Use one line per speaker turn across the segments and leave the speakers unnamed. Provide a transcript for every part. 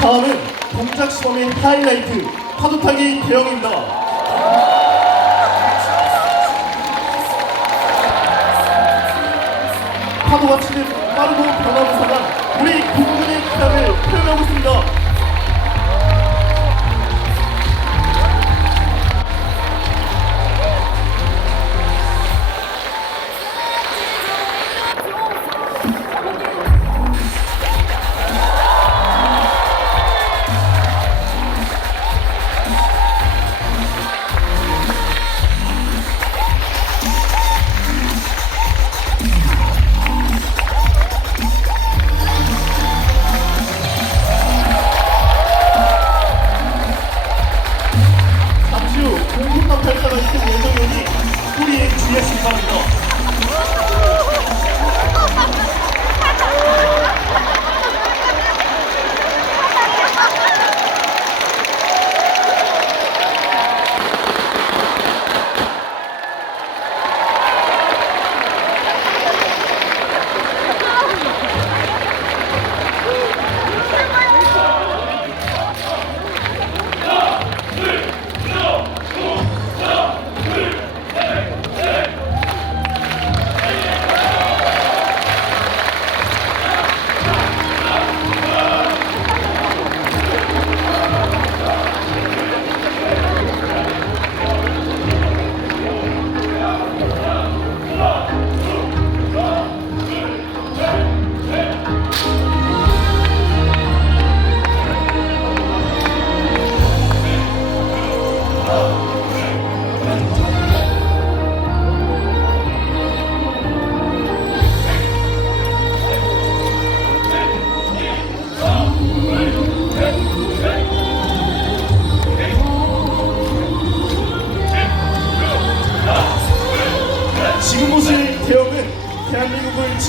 다음은 동작 시범의 하이라이트 파도타기 대형입니다. 파도가 치는 빠르고 변화무쌍한 우리 국군의 기량을 표현하고 있습니다.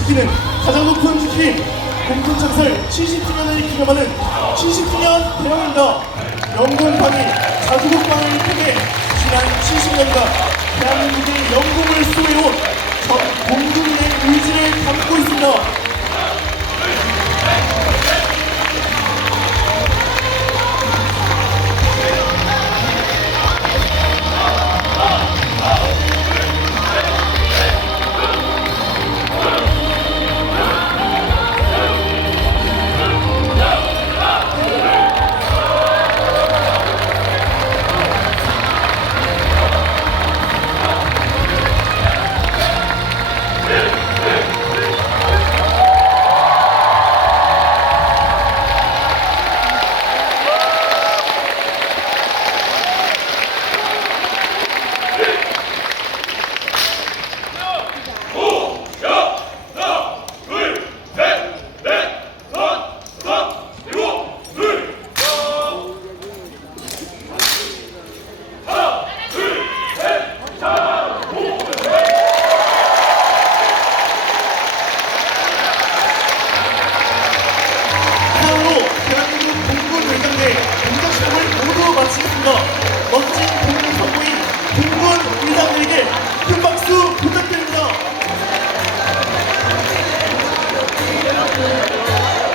지키는 가장 높은 키핑 공군 창설 70주년을 기념하는 70주년 대회입니다. 영군방이 자주국방을 통해 지난 70년간 대한민국의 영웅을 수호해온 전 공군의 의지를 담고 있습니다. 이게